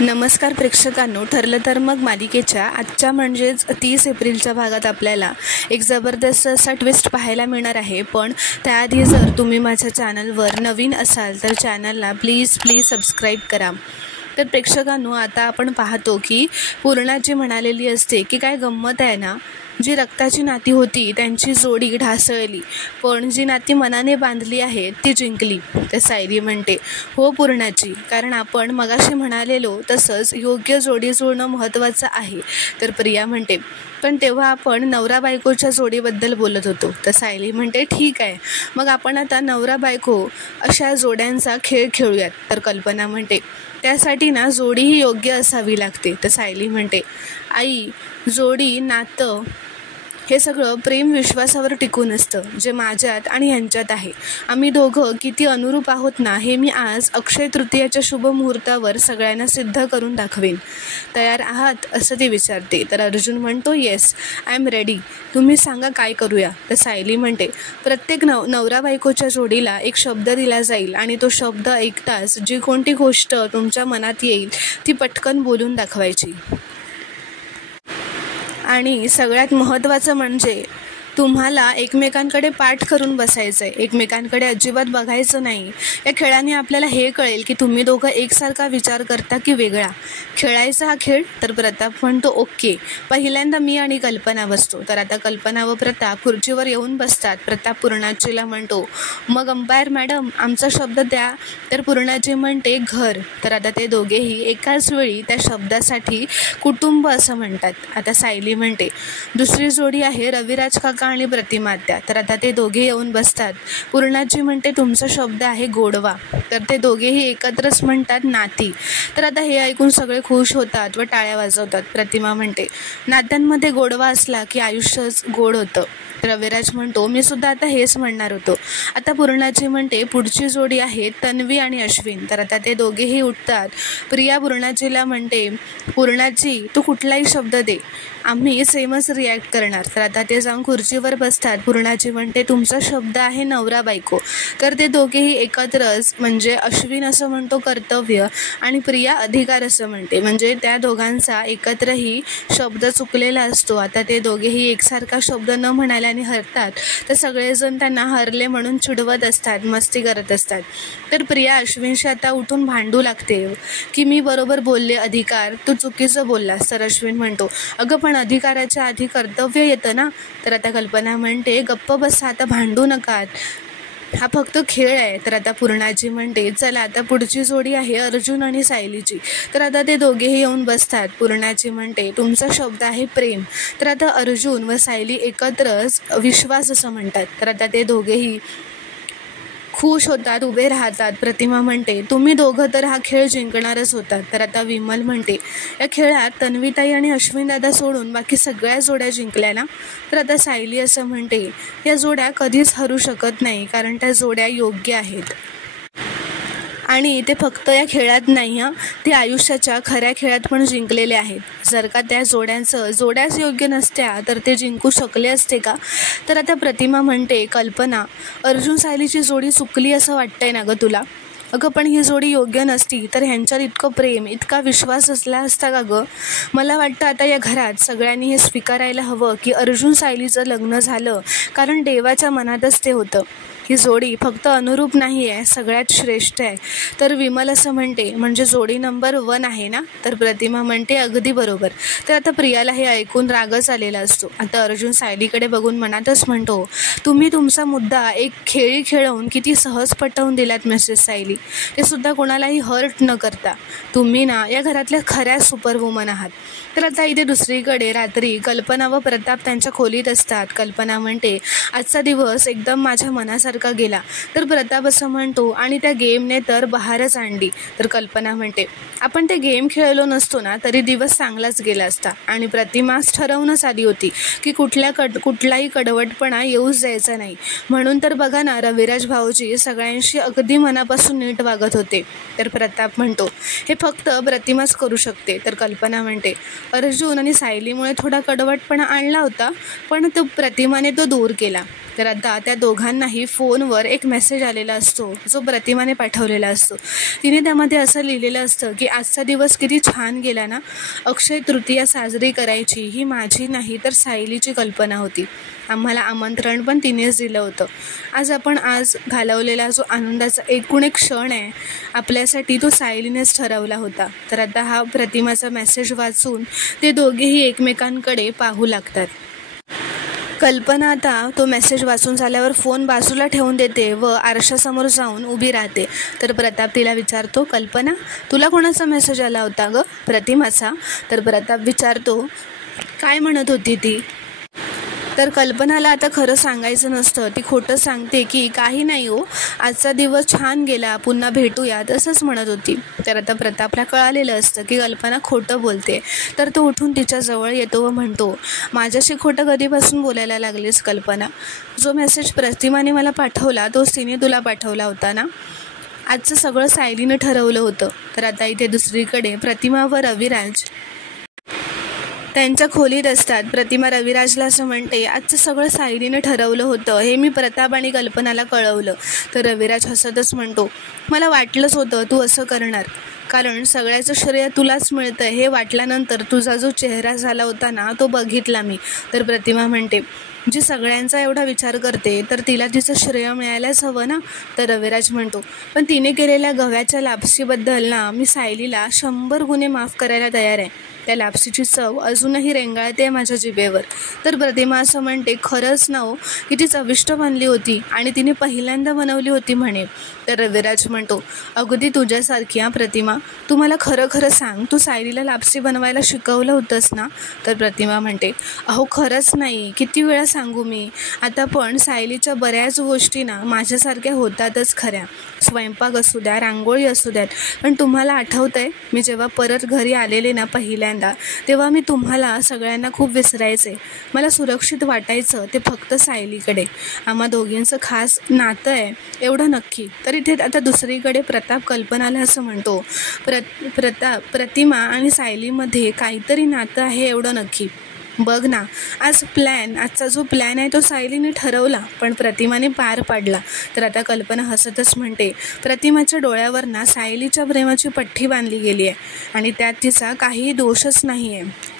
नमस्कार प्रेक्षकांनो, ठरलं तर मग मालिकेच्या आजच्या म्हणजेच 30 एप्रिलच्या भागात आपल्याला एक जबरदस्त असा ट्विस्ट पाहायला मिळणार आहे. पण त्याआधी जर तुम्ही माझ्या चॅनलवर नवीन असाल तर चॅनलला प्लीज सबस्क्राईब करा. तर प्रेक्षकांनो, आता आपण पाहतो की पूर्णाची म्हणालेली असते की काय गंमत आहे ना, जी रक्ताची नाती होती त्यांची जोडी ढासळली, पण जी नाती मनाने बांधली आहे ती जिंकली. तर सायली म्हणते, हो पूर्णाची, कारण आपण मगाशी म्हणालेलो तसंच योग्य जोडी जुळणं महत्त्वाचं आहे. तर प्रिया म्हणते, पण तेव्हा आपण नवरा बायकोच्या जोडीबद्दल बोलत होतो. तर सायली म्हणते, ठीक आहे, मग आपण आता नवरा बायको अशा जोड्यांचा खेळ खेळूयात. तर कल्पना म्हणते, त्यासाठी ना जोडी ही योग्य असावी लागते. तर सायली म्हणते, आई, जोडी, नातं हे सगळं प्रेम विश्वासावर टिकून असतं, जे माझ्यात आणि ह्यांच्यात आहे. आम्ही दोघं किती अनुरूप आहोत ना, हे मी आज अक्षय तृतीयाच्या शुभ मुहूर्तावर सगळ्यांना सिद्ध करून दाखवेन. तयार आहात असं ती विचारते. तर अर्जुन म्हणतो, येस, आय एम रेडी, तुम्ही सांगा काय करूया. तर सायली म्हणते, प्रत्येक नवरा बायकोच्या जोडीला एक शब्द दिला जाईल आणि तो शब्द ऐकताच जी कोणती गोष्ट तुमच्या मनात येईल ती पटकन बोलून दाखवायची. आणि सगळ्यात महत्त्वाचं म्हणजे तुम्हाला एकमेकांकडे पाठ करून बसायचं आहे, एकमेकांकडे अजिबात बघायचं नाही. या खेळाने आपल्याला हे कळेल की तुम्ही दोघं एकसारखा विचार करता की वेगळा. खेळायचा हा खेळ. तर प्रताप म्हणतो, ओके, पहिल्यांदा मी आणि कल्पना बसतो. तर आता कल्पना व प्रताप खुर्चीवर येऊन बसतात. प्रताप पूर्णाजीला म्हणतो, मग अंपायर मॅडम, आमचा शब्द द्या. तर पूर्णाजी म्हणते, घर. तर आता ते दोघेही एकाच वेळी त्या शब्दासाठी कुटुंब असं म्हणतात. आता सायली म्हणते, दुसरी जोडी आहे रविराज काका आणि प्रतिमा आत्या. तर आता ते दोघे येऊन बसतात. पूर्णाजी म्हणते, तुमचा शब्द आहे गोडवा. तर ते दोघेही एकत्रच म्हणतात नाती. तर आता हे ऐकून सगळे खुश होतात व टाळ्या वाजवतात. प्रतिमा म्हणते, नात्यांमध्ये गोडवा असला की आयुष्यच गोड होतं. रविराज म्हणतो, मी सुद्धा आता हेच म्हणणार होतो. आता पूर्णाजी म्हणते, पुढची जोडी आहे तन्वी आणि अश्विन. तर आता ते दोघेही उठतात. प्रिया पूर्णाजीला म्हणते, पूर्णाजी, तू कुठलाही शब्द दे, आम्ही सेमच रिॲक्ट करणार. तर आता ते जाऊन खुर्चीवर बसतात. पूर्णाजी म्हणते, तुमचा शब्द आहे नवरा बायको. तर ते दोघेही एकत्रच, म्हणजे अश्विन असं म्हणतो कर्तव्य आणि प्रिया अधिकार असं म्हणते, म्हणजे त्या दोघांचा एकत्रही शब्द चुकलेला असतो. आता ते दोघेही एकसारखा शब्द न म्हणायला आणि हरतात. तर सगळेजण त्यांना हरले म्हणून चिडवत असतात, मस्ती करत असतात. तर प्रिया अश्विनशी आता उठून भांडू लागते की मी बरोबर बोलले अधिकार, तू चुकीचं बोललास. तर अश्विन म्हणतो, अगं पण अधिकाराच्या आधी कर्तव्य येतं ना. तर आता कल्पना म्हणते, गप्प बसा, आता भांडू नका, हा फक्त खेळ आहे. तर आता पूर्णाजी म्हणते, चला आता पुढची जोडी आहे अर्जुन आणि सायलीची. तर आता ते दोघेही येऊन बसतात. पूर्णाजी म्हणते, तुमचा शब्द आहे प्रेम. तर आता अर्जुन व सायली एकत्रच विश्वास असं म्हणतात. तर आता ते दोघेही खुश होतात, उभे राहतात. प्रतिमा म्हणते, तुम्ही दोघं तर हा खेळ जिंकणारच होतात. तर आता विमल म्हणते, या खेळात तन्वीताई आणि अश्विन दादा सोडून बाकी सगळ्या जोड्या जिंकल्या ना. तर आता सायली असं म्हणते, या जोड्या कधीच हरू शकत नाही, कारण त्या जोड्या योग्य आहेत. आणि ते फक्त या खेळात नाही, ते आयुष्याच्या खऱ्या खेळात पण जिंकलेले आहेत. जर का त्या जोड्याच योग्य नसत्या तर ते जिंकू शकले असते का. तर आता प्रतिमा म्हणते, कल्पना, अर्जुन सायलीची जोडी चुकली असं वाटतंय ना गं तुला. अगं पण ही जोडी योग्य नसती तर ह्यांच्यात इतकं प्रेम, इतका विश्वास असला असता का गं. मला वाटतं आता या घरात सगळ्यांनी हे स्वीकारायला हवं की अर्जुन सायलीचं लग्न झालं कारण देवाच्या मनातच ते होतं. ही जोडी फक्त अनुरूप नाही आहे, सगळ्यात श्रेष्ठ आहे. तर विमल असं म्हणते, म्हणजे जोडी नंबर 1 आहे ना. तर प्रतिमा म्हणते, अगदी बरोबर. तर आता प्रियाला हे ऐकून रागच आलेला असतो. आता अर्जुन सायलीकडे बघून मनातच म्हणतो, तुम्ही तुमचा मुद्दा एक खेळी खेळवून किती सहज पटवून दिलात मिसेस सायली, ते सुद्धा कोणालाही हर्ट न करता. तुम्ही ना या घरातल्या खऱ्या सुपरवुमन आहात. तर आता इथे दुसरीकडे रात्री कल्पना व प्रताप त्यांच्या खोलीत असतात. कल्पना म्हणते, आजचा दिवस एकदम माझ्या मनासारखा गेला. तर प्रताप असं म्हणतो, आणि त्या गेमने तर बहारच आणली. तर कल्पना म्हणते, आपण ते गेम खेळलो नसतो ना तरी दिवस चांगलाच गेला असता. आणि प्रतिमाच ठरवूनच आली होती की कुठलाही कडवटपणा येऊच द्यायचा नाही. म्हणून तर बघा ना, रविराज भाऊजी सगळ्यांशी अगदी मनापासून नीट वागत होते. तर प्रताप म्हणतो, हे फक्त प्रतिमाच करू शकते. तर कल्पना म्हणते, अर्जुन आणि सायलीमुळे थोडा कडवटपणा आणला होता, पण तो प्रतिमाने तो दूर केला. तर आता त्या दोघांनाही फोनवर एक मेसेज आलेला असतो जो प्रतिमाने पाठवलेला असतो. तिने त्यामध्ये असं लिहिलेलं असतं की आजचा दिवस किती छान गेला ना. अक्षय तृतीया साजरी करायची ही माझी नाही तर सायलीची कल्पना होती. आम्हाला आमंत्रण पण तिनेच दिलं होतं. आज घालवलेला जो आनंदाचा एकूण एक क्षण आहे आपल्यासाठी तो सायलीनेच ठरवला होता. तर आता हा प्रतिमाचा मेसेज वाचून ते दोघेही एकमेकांकडे पाहू लागतात. कल्पना आता तो मेसेज वाचून झाल्यावर फोन बाजूला ठेवून देते व आरशासमोर जाऊन उभी राहते. तर प्रताप तिला विचारतो, कल्पना तुला कोणाचा मेसेज आला होता गं? प्रतिमाचा. तर प्रताप विचारतो, काय म्हणत होती ती? तर कल्पनाला आता खरं सांगायचं नसतं. ती खोटं सांगते की काही नाही हो, आजचा दिवस छान गेला, पुन्हा भेटूया, तसंच म्हणत होती. तर आता प्रतापला कळालेलं असतं की कल्पना खोटं बोलते. तर तो उठून तिच्याजवळ येतो व म्हणतो, माझ्याशी खोटं कधीपासून बोलायला लागलीस कल्पना? जो मेसेज प्रतिमाने मला पाठवला तोच तिने तुला पाठवला होता ना? आजचं सगळं सायलीनं ठरवलं होतं. तर आता इथे दुसरीकडे प्रतिमा व रविराज त्यांच्या खोलीत असतात. प्रतिमा रविराजला असं म्हणते, आजचं सगळं सायलीनं ठरवलं होतं, हे मी प्रताप आणि कल्पनाला कळवलं. तर रविराज हसतच म्हणतो, मला वाटलंच होतं तू असं करणार, कारण सगळ्याचं श्रेय तुलाच मिळतं हे वाटल्यानंतर तुझा जो चेहरा झाला होता ना तो बघितला मी. तर प्रतिमा म्हणते, जी सगळ्यांचा एवढा विचार करते तर तिला तिचं श्रेय मिळायलाच हवं ना. तर रविराज म्हणतो, पण तिने केलेल्या गव्याच्या लापसीबद्दल ना मी सायलीला 100 गुणे माफ करायला तयार आहे. त्या लापसीची चव अजूनही रेंगाळते माझ्या जिभेवर. तर प्रतिमा असं म्हणते, खरंच ना हो, किती चविष्ट बनली होती आणि तिने पहिल्यांदा बनवली होती म्हणे. तर रविराज म्हणतो, अगदी तुझ्यासारखी प्रतिमा, तू मला खरं खरं सांग, तू सायलीला लापसी बनवायला शिकवलं होतंस ना? तर प्रतिमा म्हणते, अहो खरंच नाही, किती वेळा सांगू मी. आता पण सायलीच्या बऱ्याच गोष्टी ना माझ्यासारख्या होतातच खऱ्या. स्वयंपाक असू द्या, रांगोळी असू द्यात. पण तुम्हाला आठवतंय मी जेव्हा परत घरी आलेले ना पहिल्यांदा, तेव्हा मी तुम्हाला सगळ्यांना खूप विसरायचे. मला सुरक्षित वाटायचं ते फक्त सायलीकडे. आम्हा दोघींचं खास नातं आहे एवढं नक्की. तर इथे आता दुसरीकडे प्रताप कल्पनाला असं म्हणतो, प्रतिमा आणि सायलीमध्ये काहीतरी नातं आहे एवढं नक्की. बघ ना, आजचा जो प्लॅन आहे तो सायलीने ठरवला पण प्रतिमाने पार पाडला. तर आता कल्पना हसतच म्हणते, प्रतिमाच्या डोळ्यावर ना सायलीच्या प्रेमाची पट्टी बांधली गेली आहे आणि त्यात तिचा काहीही दोषच नाही आहे.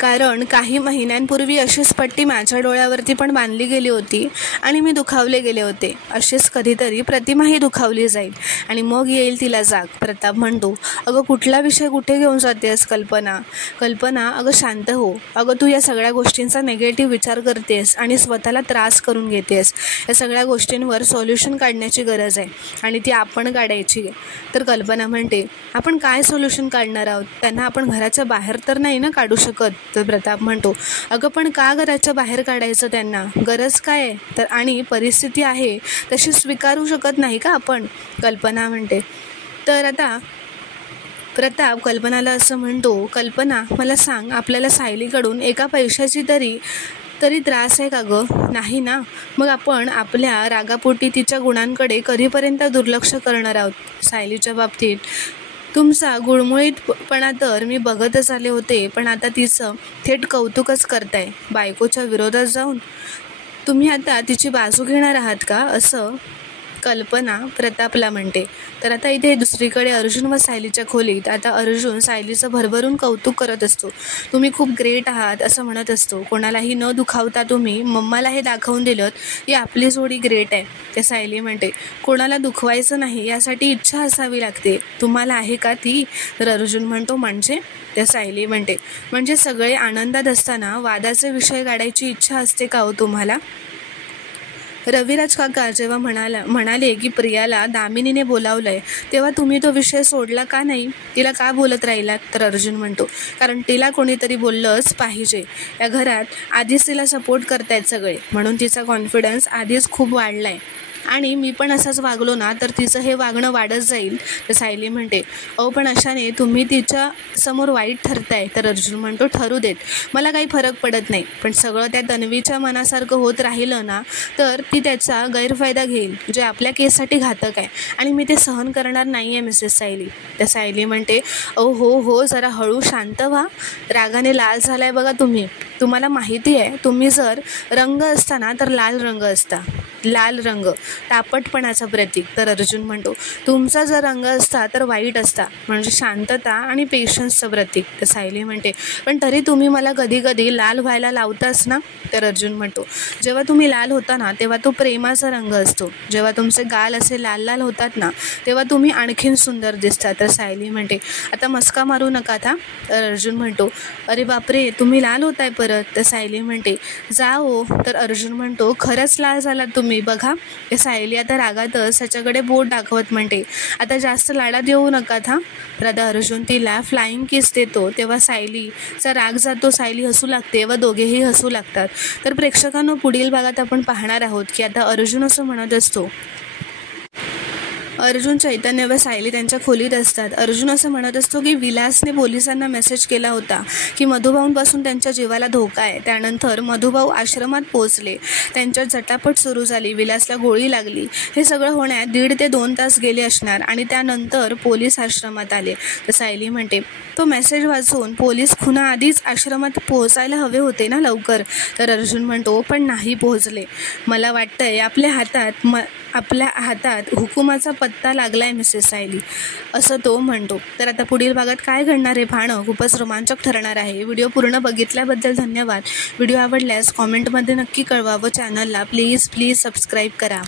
कारण काही महिन्यांपूर्वी अशीच पट्टी माझ्या डोळ्यावरती पण बांधली गेली होती आणि मी दुखावले गेले होते. अशीच कधीतरी प्रतिमाही दुखावली जाईल आणि मग येईल तिला जाग. प्रताप म्हणतो, अगं कुठला विषय कुठे घेऊन जातेस कल्पना? अगं शांत हो. अगं तू या सगळ्या गोष्टींचा नेगेटिव्ह विचार करतेस आणि स्वतःला त्रास करून घेतेस. या सगळ्या गोष्टींवर सोल्युशन काढण्याची गरज आहे आणि ती आपण काढायची आहे. तर कल्पना म्हणते, आपण काय सोल्युशन काढणार आहोत? त्यांना आपण घराच्या बाहेर तर नाही ना काढू शकत. तर प्रताप म्हणतो, अगं पण का घराच्या बाहेर काढायचं त्यांना? गरज काय आहे? तर आणि परिस्थिती आहे तशी स्वीकारू शकत नाही का आपण? कल्पना म्हणते. तर आता प्रताप कल्पनाला असं म्हणतो, कल्पना मला सांग, आपल्याला सायलीकडून एका पैशाची तरी त्रास आहे का गं? नाही ना. मग आपण आपल्या रागापोटी तिच्या गुणांकडे कधीपर्यंत दुर्लक्ष करणार आहोत? सायलीच्या बाबतीत तुमचा गुळमुळीतपणा तर मी बघतच आले होते, पण आता तिचं थेट कौतुकच करताय. बायकोच्या विरोधात जाऊन तुम्ही आता तिची बाजू घेणार आहात का? असं कल्पना प्रतापला म्हणते. तर आता इथे दुसरीकडे अर्जुन व सायलीच्या खोलीत आता अर्जुन सायलीचं भरभरून कौतुक करत असतो. तुम्ही खूप ग्रेट आहात असं म्हणत असतो. कोणालाही न दुखावता तुम्ही मम्माला हे दाखवून दिलं ही आपली जोडी ग्रेट आहे. ते सायली म्हणते, कोणाला दुखवायचं नाही यासाठी इच्छा असावी लागते. तुम्हाला आहे का ती? तर अर्जुन म्हणतो, म्हणजे? त्या सायली म्हणते, म्हणजे सगळे आनंदात असताना वादाचे विषय काढायची इच्छा असते का हो तुम्हाला? रविराज काका जेव्हा म्हणाले की प्रियाला दामिनीने बोलावलंय तेव्हा तुम्ही तो विषय सोडला का नाही? तिला का बोलत राहिलात? तर अर्जुन म्हणतो, कारण तिला कोणीतरी बोललंच पाहिजे. या घरात आधीच तिला सपोर्ट करतायत सगळे, म्हणून तिचा कॉन्फिडन्स आधीच खूप वाढलाय आणि मी पण असाच वागलो ना तर तिचं हे वागणं वाढत जाईल. तर सायली म्हणते, अहो पण अशाने तुम्ही तिच्या समोर वाईट ठरताय. तर अर्जुन म्हणतो, ठरू देत, मला काही फरक पडत नाही, पण सगळं त्या तन्वीच्या मनासारखं होत राहिलं ना तर ती त्याचा गैरफायदा घेईल, जे आपल्या केससाठी घातक आहे, आणि मी ते सहन करणार नाही आहे मिसेस सायली. तर सायली म्हणते, अहो हो, जरा हळू शांत व्हा, रागाने लाल झालाय बघा तुम्ही. तुम्हाला माहिती आहे, तुम्ही जर रंग असता ना तर लाल रंग असता. लाल रंग तापटपणाचा प्रतीक. तर अर्जुन म्हणतो, तुमचा जर रंग असता तर वाईट असता, म्हणजे शांतता आणि पेशन्सचं प्रतीक. तर सायली म्हणते, पण तरी तुम्ही मला कधी कधी लाल व्हायला लावताच ना. तर अर्जुन म्हणतो, जेव्हा तुम्ही लाल होता ना तेव्हा तो प्रेमाचा रंग असतो. जेव्हा तुमचे गाल असे लाल लाल होतात ना तेव्हा तुम्ही आणखीन सुंदर दिसता. तर सायली म्हणते, आता मस्का मारू नका था. तर अर्जुन म्हणतो, अरे बापरे, तुम्ही लाल होताय परत. तर सायली म्हणते, जा हो. तर अर्जुन म्हणतो, खरंच लाल झालात तुम्ही बघा. ते सायली आता रागातच त्याच्याकडे बोट दाखवत म्हणते, आता जास्त लाडात येऊ नका था. तर आता अर्जुन तिला फ्लाइंग किस देतो तेव्हा सायलीचा राग जातो, सायली हसू लागते व दोघेही हसू लागतात. तर प्रेक्षकांनो, पुढील भागात आपण पाहणार आहोत की आता अर्जुन असं म्हणत असतो, अर्जुन, चैतन्य व सायली त्यांच्या खोलीत असतात. अर्जुन असं म्हणत असतो की विलासने पोलिसांना मेसेज केला होता की मधुभाऊंपासून त्यांच्या जीवाला धोका आहे. त्यानंतर मधुभाऊ आश्रमात पोहोचले, त्यांच्यात झटापट सुरू झाली, विलासला गोळी लागली. हे सगळं होण्यात 1.5 ते 2 तास गेले असणार आणि त्यानंतर पोलीस आश्रमात आले. तर सायली म्हणते, तो मेसेज वाचून पोलीस खुना आधीच आश्रमात पोहोचायला हवे होते ना लवकर. तर अर्जुन म्हणतो, पण नाही पोहोचले. मला वाटतंय आपल्या हातात हुकुमाचा पत्ता लागलाय मिसेस सायली, असं तो म्हणतो. तर आता पुढील भागात काय घडणार आहे पाहणं खूपच रोमांचक ठरणार आहे. व्हिडिओ पूर्ण बघितल्याबद्दल धन्यवाद. व्हिडिओ आवडल्यास कॉमेंटमध्ये नक्की कळवा व चॅनलला प्लीज सबस्क्राईब करा.